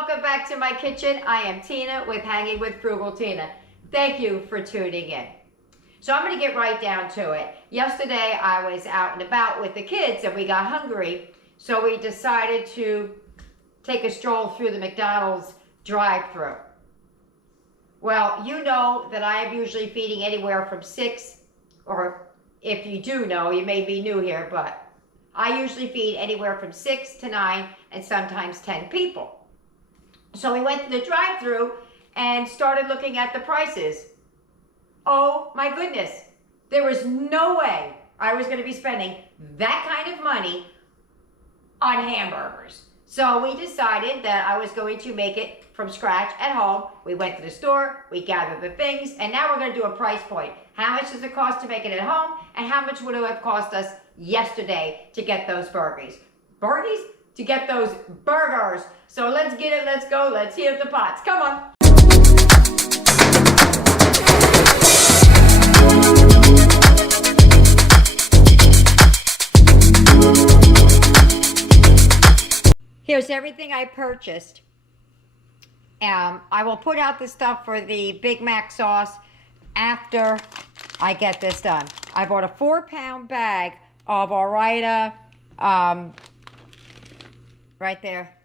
welcome back to my kitchen. I am Tina with Hanging with Frugal Tina. Thank you for tuning in. So I'm going to get right down to it. Yesterday I was out and about with the kids and we got hungry, so we decided to take a stroll through the McDonald's drive-thru. Well, you know that I am usually feeding anywhere from 6, or if you do know, you may be new here, but I usually feed anywhere from 6 to 9 and sometimes 10 people. So we went to the drive-thru and started looking at the prices. Oh my goodness, there was no way I was going to be spending that kind of money on hamburgers. So we decided that I was going to make it from scratch at home. We went to the store, we gathered the things, and now we're going to do a price point. How much does it cost to make it at home, and how much would it have cost us yesterday to get those burgers? Burgers? To get those burgers. So let's get it, let's go, let's heat up the pots. Come on. Here's everything I purchased. I will put out the stuff for the Big Mac sauce after I get this done. I bought a 4-pound bag of Ore-Ida, right there,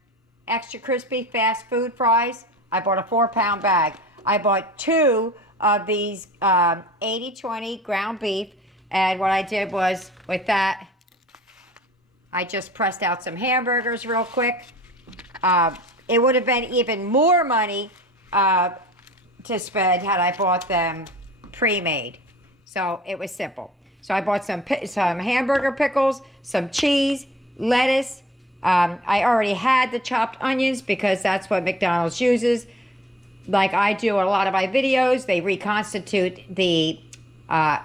extra crispy fast food fries. I bought a 4-pound bag. I bought 2 of these 80/20 ground beef, and what I did was, with that, I just pressed out some hamburgers real quick. It would have been even more money to spend had I bought them pre-made. So it was simple. So I bought some hamburger pickles, some cheese, lettuce. I already had the chopped onions because that's what McDonald's uses. Like I do in a lot of my videos, they reconstitute the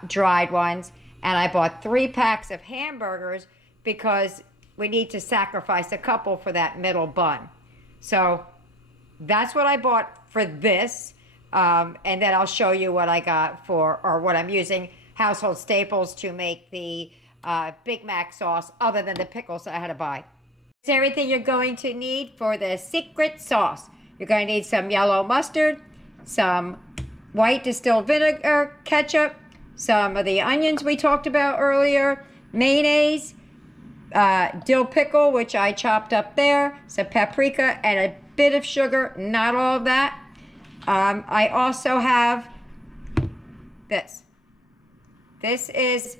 dried ones. And I bought 3 packs of hamburgers because we need to sacrifice a couple for that middle bun. So that's what I bought for this. And then I'll show you what I got for, or what I'm using, household staples to make the Big Mac sauce, other than the pickles that I had to buy. It's everything you're going to need for the secret sauce. You're going to need some yellow mustard, some white distilled vinegar, ketchup, some of the onions we talked about earlier, mayonnaise, dill pickle, which I chopped up there, some paprika, and a bit of sugar, not all of that. I also have this. This is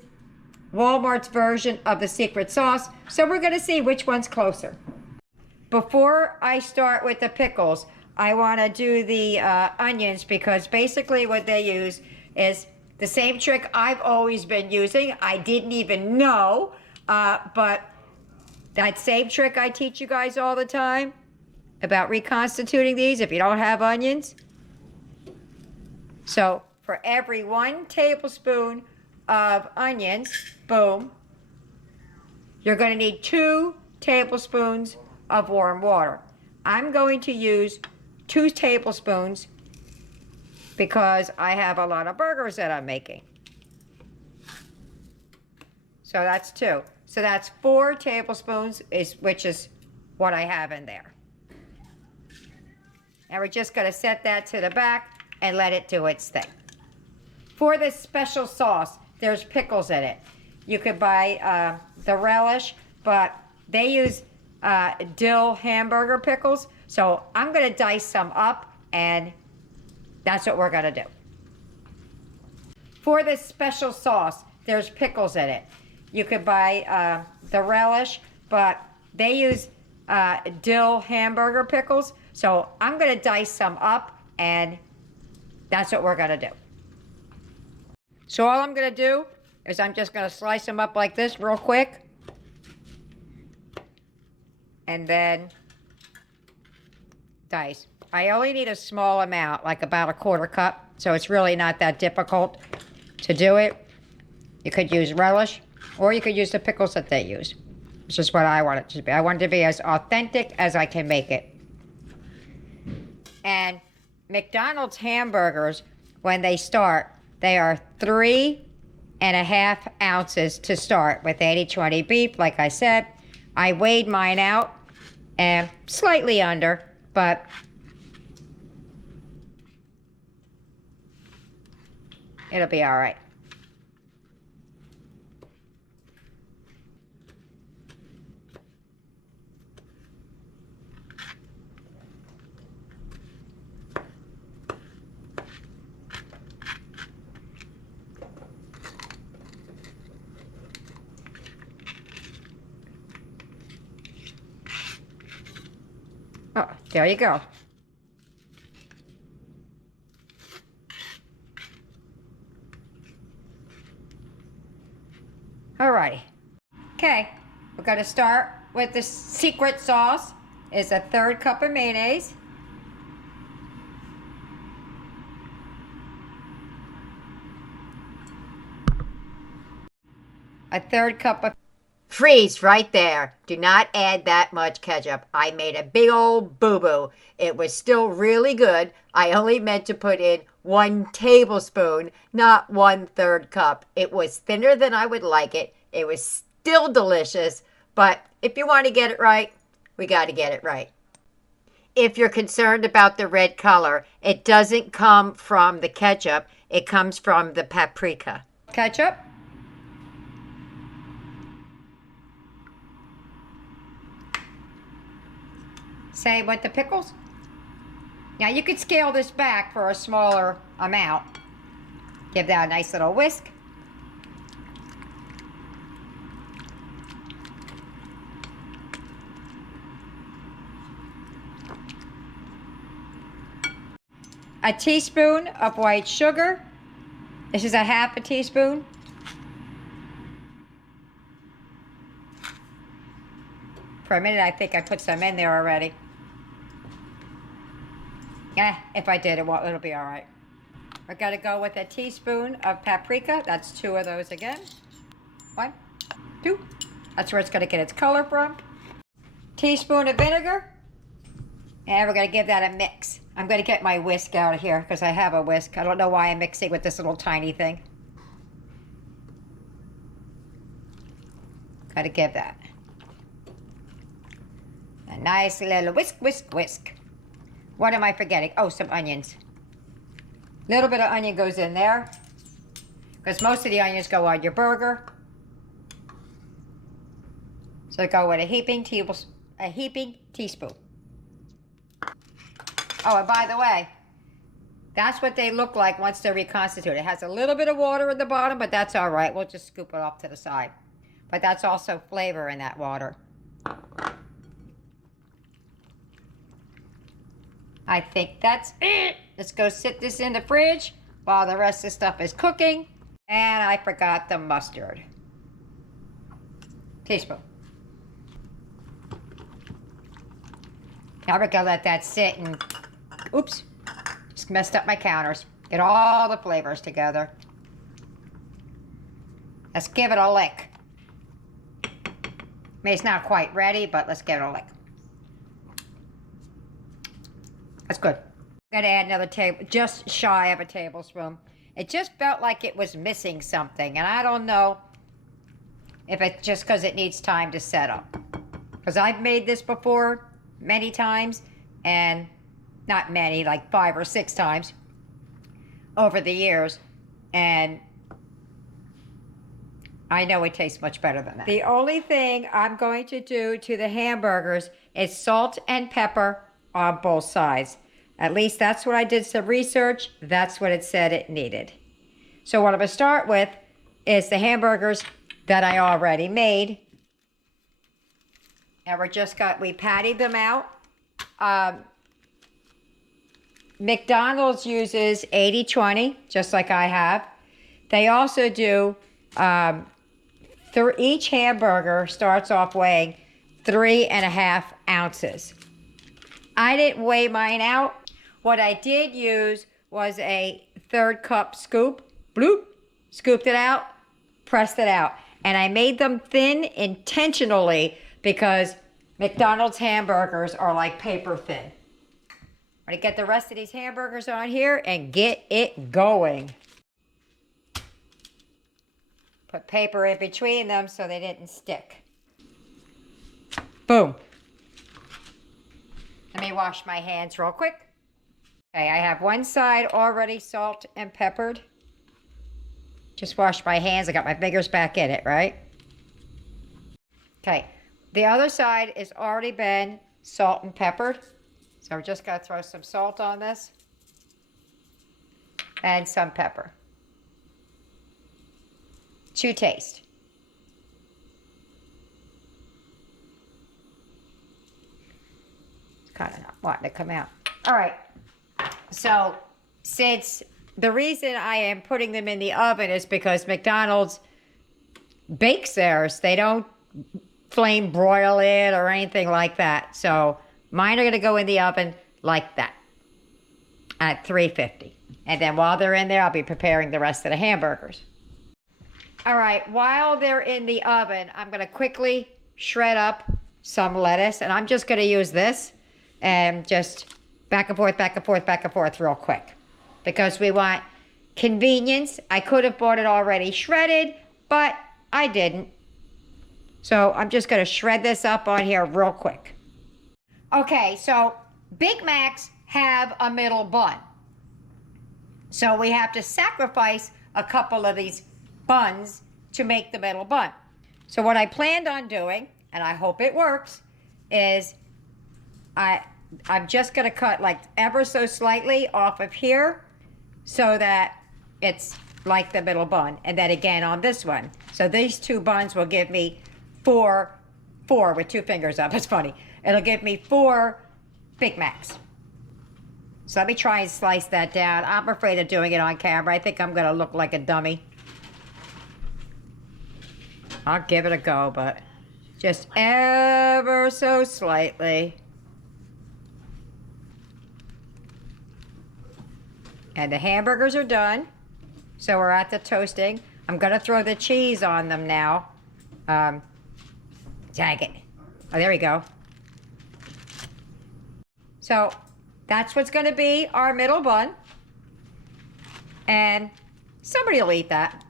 Walmart's version of the secret sauce, so we're going to see which one's closer. Before I start with the pickles, I want to do the onions, because basically what they use is the same trick I've always been using. I didn't even know, but that same trick I teach you guys all the time about reconstituting these if you don't have onions. So for every 1 tablespoon of onions, boom, you're going to need 2 tablespoons of warm water. I'm going to use 2 tablespoons because I have a lot of burgers that I'm making. So that's 2. So that's 4 tablespoons, which is what I have in there. And we're just going to set that to the back and let it do its thing. For this special sauce, there's pickles in it. You could buy the relish, but they use Dill hamburger pickles. So I'm going to dice some up, and that's what we're going to do. For this special sauce, there's pickles in it. You could buy the relish, but they use Dill hamburger pickles. So I'm going to dice some up, and that's what we're going to do. So all I'm going to do is I'm just going to slice them up like this real quick. And then dice. I only need a small amount, like about a 1/4 cup. So it's really not that difficult to do it. You could use relish, or you could use the pickles that they use. It's just what I want it to be. I want it to be as authentic as I can make it. And McDonald's hamburgers, when they start, they are 3.5 ounces to start with 80/20 beef. Like I said, I weighed mine out and slightly under, but it'll be all right. Oh, there you go. Alrighty. Okay, we're going to start with the secret sauce. It's a 1/3 cup of mayonnaise. A 1/3 cup of... Freeze right there. Do not add that much ketchup. I made a big old boo-boo. It was still really good. I only meant to put in 1 tablespoon, not 1/3 cup. It was thinner than I would like it. It was still delicious, but if you want to get it right, we got to get it right. If you're concerned about the red color, it doesn't come from the ketchup. It comes from the paprika. Ketchup. Same with the pickles. Now you could scale this back for a smaller amount. Give that a nice little whisk. A teaspoon of white sugar. This is a 1/2 teaspoon. For a minute I think I put some in there already. Yeah, if I did, it'll be all right. We're gonna go with a teaspoon of paprika. That's 2 of those again. 1, 2. That's where it's gonna get its color from. Teaspoon of vinegar. And we're gonna give that a mix. I'm gonna get my whisk out of here because I have a whisk. I don't know why I'm mixing with this little tiny thing. Gotta give that a nice little whisk, whisk, whisk. What am I forgetting? Oh, some onions. A little bit of onion goes in there because most of the onions go on your burger. So go with a heaping teaspoon. Oh, and by the way, that's what they look like once they're reconstituted. It has a little bit of water at the bottom, but that's all right. We'll just scoop it off to the side. But that's also flavor in that water. I think that's it. Let's go sit this in the fridge while the rest of the stuff is cooking. And I forgot the mustard. Teaspoon. Now we're gonna let that sit and, oops, just messed up my counters. Get all the flavors together. Let's give it a lick. I mean, it's not quite ready, but let's give it a lick. That's good. I'm gonna add another just shy of a tablespoon. It just felt like it was missing something, and I don't know if it's just because it needs time to set up. Because I've made this before many times, and not many, like 5 or 6 times over the years, and I know it tastes much better than that. The only thing I'm going to do to the hamburgers is salt and pepper on both sides. At least that's what I did some research. That's what it said it needed. So what I'm gonna start with is the hamburgers that I already made. And we pattied them out. McDonald's uses 80-20, just like I have. They also do, each hamburger starts off weighing 3.5 ounces. I didn't weigh mine out. What I did use was a 1/3 cup scoop. Bloop. Scooped it out, pressed it out. And I made them thin intentionally because McDonald's hamburgers are like paper thin. I'm gonna get the rest of these hamburgers on here and get it going. Put paper in between them so they didn't stick. Boom. me wash my hands real quick. Okay, I have one side already salt and peppered. Just washed my hands. I got my fingers back in it, right? Okay, the other side is already been salt and peppered. So we're just going to throw some salt on this. And some pepper. To taste. It's kind of not wanting to come out. All right. So, since the reason I am putting them in the oven is because McDonald's bakes theirs. They don't flame broil it or anything like that. So, mine are going to go in the oven like that at 350. And then while they're in there, I'll be preparing the rest of the hamburgers. All right, while they're in the oven, I'm going to quickly shred up some lettuce. And I'm just going to use this and just back and forth, back and forth, back and forth real quick. Because we want convenience. I could have bought it already shredded, but I didn't. So I'm just going to shred this up on here real quick. Okay, so Big Macs have a middle bun. So we have to sacrifice a couple of these buns to make the middle bun. So what I planned on doing, and I hope it works, is I'm just going to cut like ever so slightly off of here so that it's like the middle bun. And then again on this one. So these two buns will give me four with two fingers up. It's funny. It'll give me 4 Big Macs. So let me try and slice that down. I'm afraid of doing it on camera. I think I'm going to look like a dummy. I'll give it a go, but just ever so slightly. And the hamburgers are done. So we're at the toasting. I'm going to throw the cheese on them now. Tag it. Oh, there we go. So that's what's going to be our middle bun. And somebody will eat that.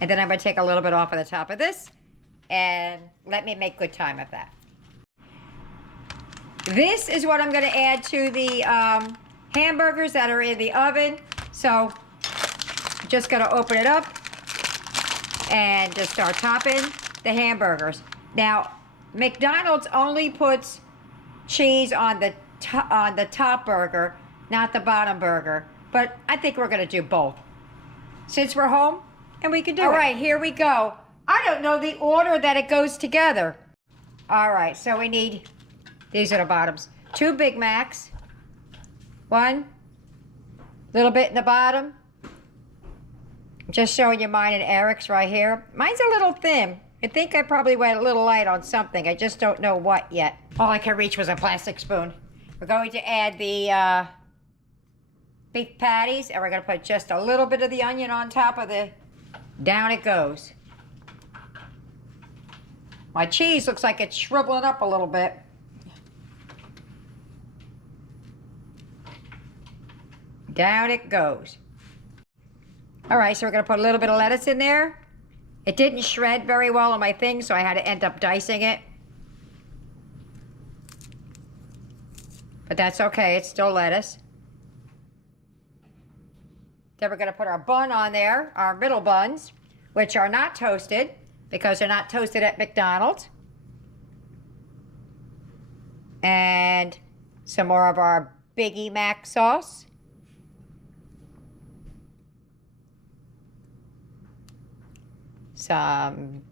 And then I'm going to take a little bit off of the top of this. And let me make good time of that. This is what I'm going to add to the hamburgers that are in the oven. So I'm just going to open it up and just start topping the hamburgers. Now, McDonald's only puts cheese on the top burger, not the bottom burger. But I think we're going to do both. Since we're home and we can do it. All right, here we go. I don't know the order that it goes together. All right, so we need, these are the bottoms. 2 Big Macs. 1, little bit in the bottom. I'm just showing you mine and Eric's right here. Mine's a little thin. I think I probably went a little light on something. I just don't know what yet. All I could reach was a plastic spoon. We're going to add the beef patties, and we're going to put just a little bit of the onion on top of the, down it goes. My cheese looks like it's shriveling up a little bit. Down it goes. All right, so we're going to put a little bit of lettuce in there. It didn't shred very well on my thing, so I had to end up dicing it. But that's okay, it's still lettuce. Then we're going to put our bun on there, our middle buns, which are not toasted because they're not toasted at McDonald's. And some more of our Biggie Mac sauce. Some,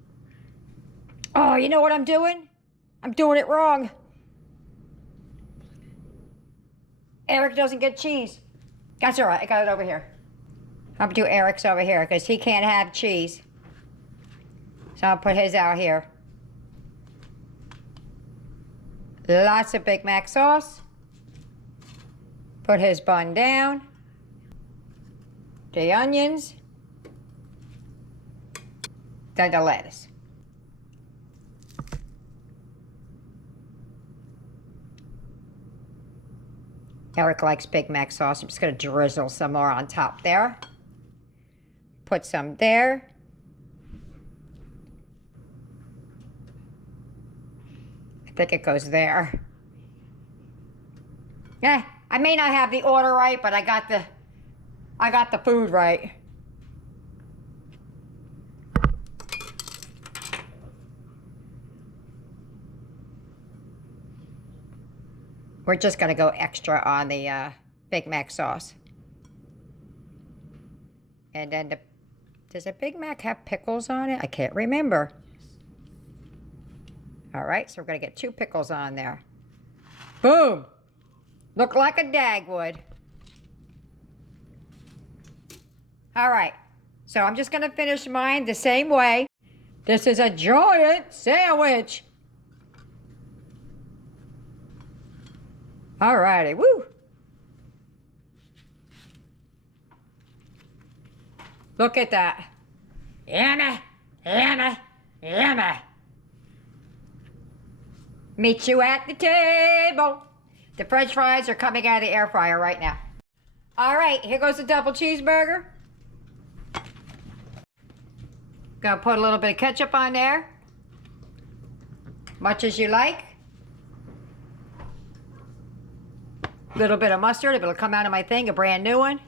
oh, you know what I'm doing? I'm doing it wrong. Eric doesn't get cheese. That's all right, I got it over here. I'm gonna do Eric's over here because he can't have cheese. So I'll put his out here. Lots of Big Mac sauce. Put his bun down. The onions. Then the lettuce. Eric likes Big Mac sauce. I'm just going to drizzle some more on top there. Put some there. I think it goes there. Yeah, I may not have the order right, but I got the food right. We're just gonna go extra on the Big Mac sauce. And then does a Big Mac have pickles on it? I can't remember. All right, so we're gonna get 2 pickles on there. Boom! Look like a Dagwood. All right, so I'm just gonna finish mine the same way. This is a giant sandwich. All righty, woo! Look at that. Yummy, yummy, yummy. Meet you at the table. The French fries are coming out of the air fryer right now. All right, here goes the double cheeseburger. Gonna put a little bit of ketchup on there. Much as you like. Little bit of mustard, it'll come out of my thing, a brand new one.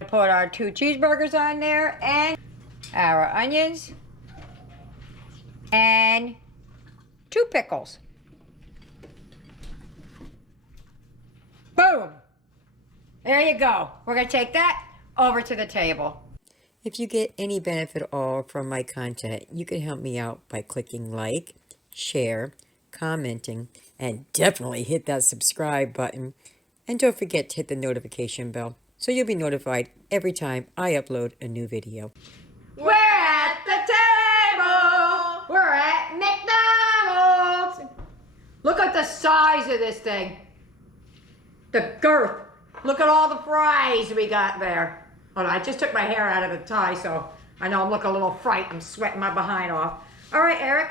Put our 2 cheeseburgers on there and our onions and 2 pickles. Boom! There you go. We're gonna take that over to the table. If you get any benefit at all from my content, you can help me out by clicking like, share, commenting, and definitely hit that subscribe button. And don't forget to hit the notification bell so you'll be notified every time I upload a new video. We're at the table! We're at McDonald's! Look at the size of this thing. The girth. Look at all the fries we got there. Hold on, I just took my hair out of the tie, so I know I'm looking a little frightened. I'm sweating my behind off. All right, Eric.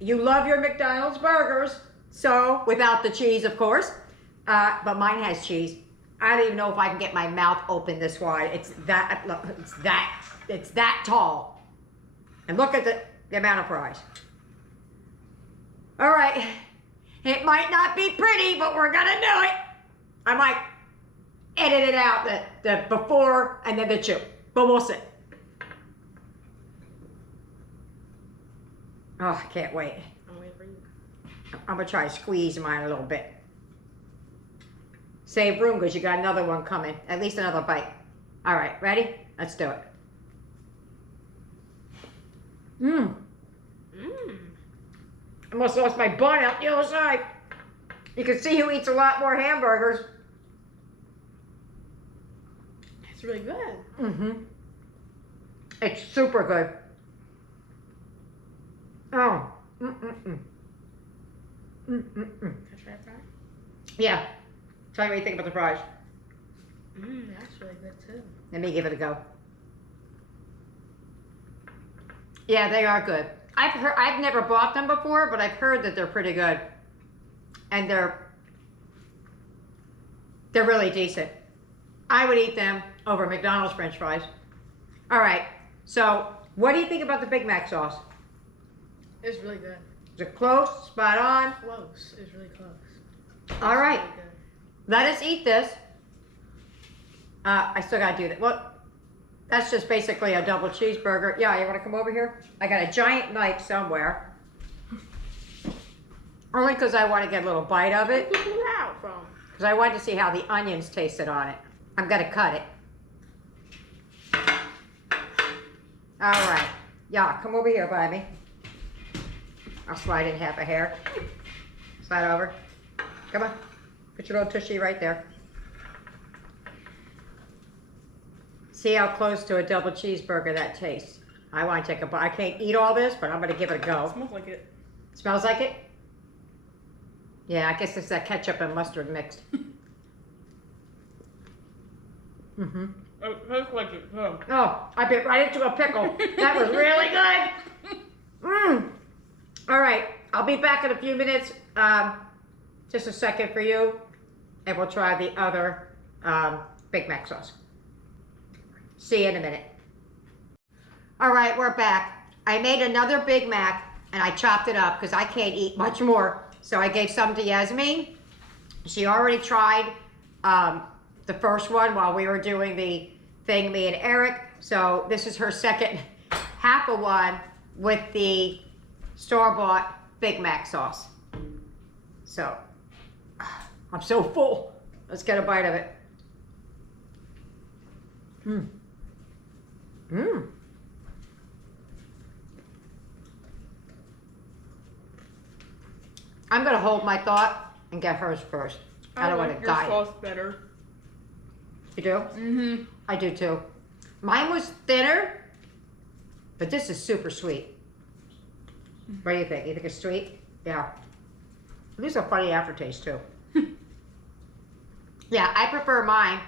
You love your McDonald's burgers, so without the cheese, of course. But mine has cheese. I don't even know if I can get my mouth open this wide. It's that tall. And look at the amount of fries. All right. It might not be pretty, but we're gonna do it. I might edit it out, the before and then the chew, but we'll see. Oh, I can't wait. I'm waiting for you. I'm gonna try to squeeze mine a little bit. Save room because you got another one coming, at least another bite. All right, ready? Let's do it. Mmm. Mmm. I almost lost my bun out the other side. You can see who eats a lot more hamburgers. It's really good. Mm-hmm. It's super good. Oh. Mm-mm-mm. Mm-mm-mm. Can I try a fry? Yeah. Tell me what you think about the fries. Mmm, that's really good too. Let me give it a go. Yeah, they are good. I've never bought them before, but I've heard that they're pretty good. And they're really decent. I would eat them over McDonald's French fries. All right, so what do you think about the Big Mac sauce? It's really good. Is it close, spot on? Close. It's really close. All right, Really good. let us eat this. I still gotta do that. Well, that's just basically a double cheeseburger. Yeah, you wanna come over here? I got a giant knife somewhere. Only because I want to get a little bite of it. Where'd you pull it out from? Because I wanted to see how the onions tasted on it. I'm gonna cut it. All right. Yeah, come over here by me. I'll slide in half a hair. Slide over. Come on. Put your little tushy right there. See how close to a double cheeseburger that tastes. I want to take a bite. I can't eat all this, but I'm going to give it a go. It smells like it. Smells like it? Yeah, I guess it's that ketchup and mustard mixed. Mm-hmm. It tastes like it too. Oh, I bit right into a pickle. That was really good. Mmm. All right, I'll be back in a few minutes. Just a second for you, and we'll try the other Big Mac sauce. See you in a minute. All right, we're back. I made another Big Mac, and I chopped it up because I can't eat much more. So I gave some to Yasmin, She already tried the first one while we were doing the thing, me and Eric. So this is her second half of one with the store-bought Big Mac sauce. So, I'm so full. Let's get a bite of it. Mmm. Mmm. I'm gonna hold my thought and get hers first. I don't want to die. I like your sauce better. You do? Mm-hmm. I do too. Mine was thinner, but this is super sweet. What do you think? You think it's sweet? Yeah. These are funny aftertaste too. Yeah, I prefer mine.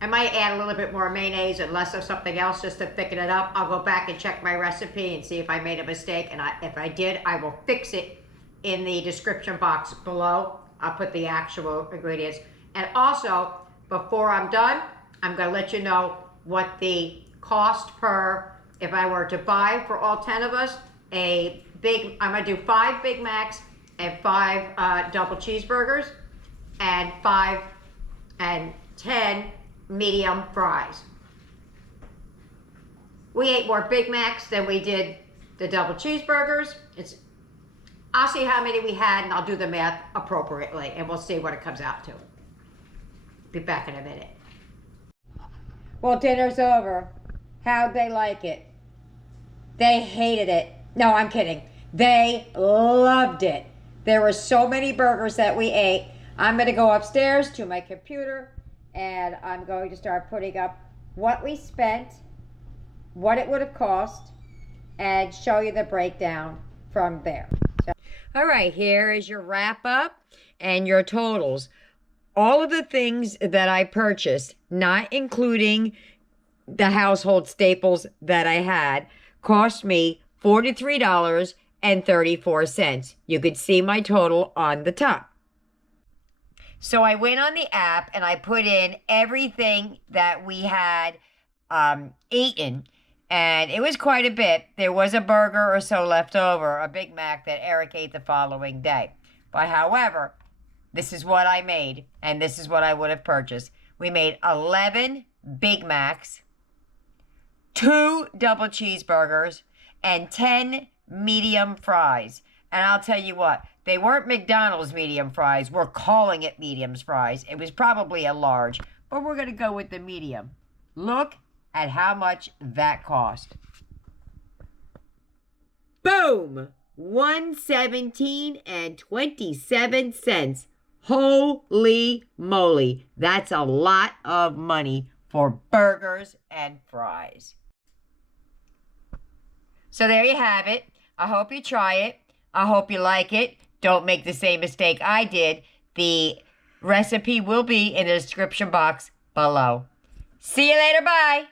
I might add a little bit more mayonnaise and less of something else just to thicken it up. I'll go back and check my recipe and see if I made a mistake. And if I did, I will fix it in the description box below. I'll put the actual ingredients. And also, before I'm done, I'm gonna let you know what the cost per, if I were to buy for all 10 of us, I'm gonna do 5 Big Macs and 5 double cheeseburgers and 10 medium fries. We ate more Big Macs than we did the double cheeseburgers. I'll see how many we had and I'll do the math appropriately and we'll see what it comes out to. Be back in a minute. Well, dinner's over. How'd they like it? They hated it. No, I'm kidding. They loved it. There were so many burgers that we ate. I'm going to go upstairs to my computer and I'm going to start putting up what we spent, what it would have cost, and show you the breakdown from there. All right, here is your wrap up and your totals. All of the things that I purchased, not including the household staples that I had, cost me $43.34. You could see my total on the top. So I went on the app and I put in everything that we had eaten. And it was quite a bit. There was a burger or so left over, a Big Mac that Eric ate the following day. But however, this is what I made, and this is what I would have purchased. We made 11 Big Macs, 2 double cheeseburgers, and 10 medium fries. And I'll tell you what, they weren't McDonald's medium fries. We're calling it medium fries. It was probably a large, but we're going to go with the medium. Look at how much that cost. Boom! $117.27. Holy moly. That's a lot of money for burgers and fries. So there you have it. I hope you try it. I hope you like it. Don't make the same mistake I did. The recipe will be in the description box below. See you later. Bye.